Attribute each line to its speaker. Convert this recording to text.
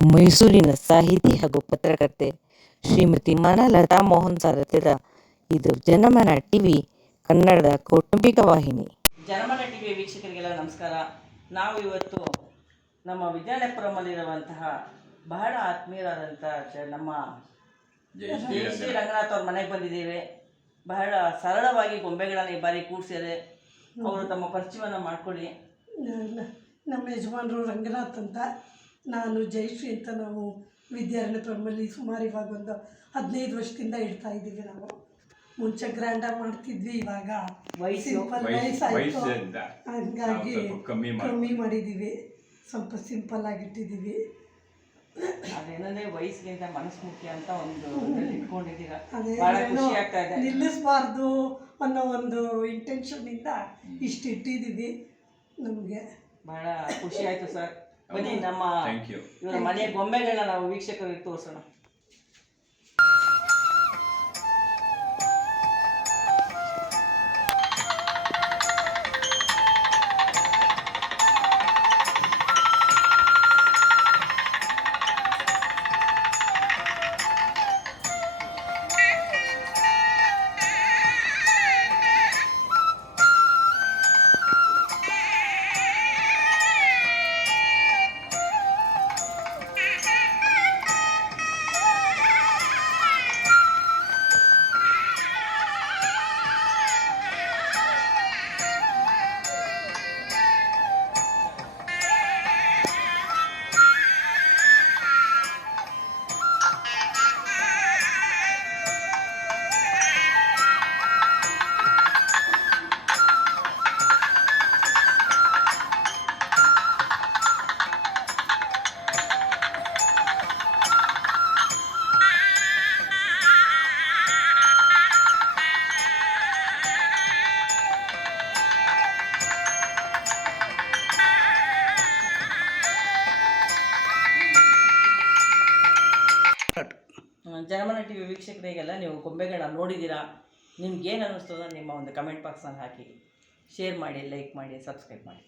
Speaker 1: ಮೈಸೂರಿನ ಸಾಹಿತಿ ಹಾಗೂ ಪತ್ರಕರ್ತೆ ಶ್ರೀಮತಿ ಮನಲತಾ ಮೋಹನ್ ಸಾರಥ್ಯದ ಇದು ಜನಮನ ಟಿವಿ ಕನ್ನಡದ ಕೌಟುಂಬಿಕ ವಾಹಿನಿ.
Speaker 2: ಜನಮನ ಟಿವಿ ವೀಕ್ಷಕರಿಗೆಲ್ಲ ನಮಸ್ಕಾರ. ನಾವು ಇವತ್ತು ನಮ್ಮ ವಿದ್ಯಾಲಯಪುರಮಲ್ಲಿರುವಂತಹ ಬಹಳ ಆತ್ಮೀಯರಾದಂತಹ ಜ ನಮ್ಮ ಶ್ರೀ ರಂಗನಾಥ್ ಅವ್ರ ಮನೆಗೆ ಬಂದಿದ್ದೇವೆ. ಬಹಳ ಸರಳವಾಗಿ ಗೊಂಬೆಗಳನ್ನು ಈ ಬಾರಿ ಕೂಡಿಸಿದೆ ಅವರು ತಮ್ಮ ಪರಿಚಯವನ್ನು
Speaker 3: ಮಾಡ್ಕೊಳ್ಳಿ. ನಮ್ಮ ಯಜಮಾನರು ರಂಗನಾಥ್ ಅಂತ. ನಾನು ಜಯಶ್ರೀ ಅಂತ ನಾವು ವಿದ್ಯಾರಣ್ಯಪುರಮಲ್ಲಿ ಸುಮಾರು ಇವಾಗ ಒಂದು ಹದಿನೈದು ವರ್ಷದಿಂದ ಇಡ್ತಾ ಇದ್ದೀವಿ ನಾವು. ಮುಂಚೆ ಗ್ರ್ಯಾಂಡಾಗಿ ಮಾಡ್ತಿದ್ವಿ ಇವಾಗ
Speaker 2: ವಯಸ್ಸು-
Speaker 3: ಸಿಂಪಲ್
Speaker 4: ವಯಸ್ಸು-
Speaker 3: ವಯಸ್ಸಾಯಿತು ಹಂಗಾಗಿ
Speaker 4: ಸ್ವಲ್ಪ ಕಮ್ಮಿ ಮಾಡಿ-
Speaker 3: ಮಾಡಿದ್ದೀವಿ. ಸ್ವಲ್ಪ ಸಿಂಪಲ್ ಆಗಿಟ್ಟಿದ್ದೀವಿ
Speaker 2: ಅದೇನಂದ್ರೆ ವಯಸ್ಸಿಗಿಂತ ಮನಸ್ಸು ಮುಖ್ಯ ಅಂತ ಒಂದು ಇಟ್ಕೊಂಡಿದ್ದೀರಾ.
Speaker 3: ನಿಲ್ಲಿಸಬಾರ್ದು ಅನ್ನೋ ಒಂದು ಇಂಟೆನ್ಷನ್ನಿಂದ ಇಷ್ಟು ಇಟ್ಟಿದ್ದೀವಿ ನಮಗೆ.
Speaker 2: ಬಹಳ ಖುಷಿ ಆಯ್ತು ಸರ್. ಬನ್ನಿ ನಮ್ಮ. ಇವರ ಮನೆಯ ಗೊಂಬೆಗಳನ್ನ ನಾವು ವೀಕ್ಷಕರಿಗೆ ತೋರಿಸೋಣ. ಜನಮನ ಟಿ ವಿ ವೀಕ್ಷಕರಿಗೆಲ್ಲ ನೀವು ಗೊಂಬೆಗಳನ್ನ ನೋಡಿದ್ದೀರಾ? ನಿಮ್ಗೆ ಏನು ಅನ್ನಿಸ್ತದೋ ನಿಮ್ಮ ಒಂದು ಕಮೆಂಟ್ ಬಾಕ್ಸ್ನಲ್ಲಿ ಹಾಕಿ. ಶೇರ್ ಮಾಡಿ, ಲೈಕ್ ಮಾಡಿ, ಸಬ್ಸ್ಕ್ರೈಬ್ ಮಾಡಿ.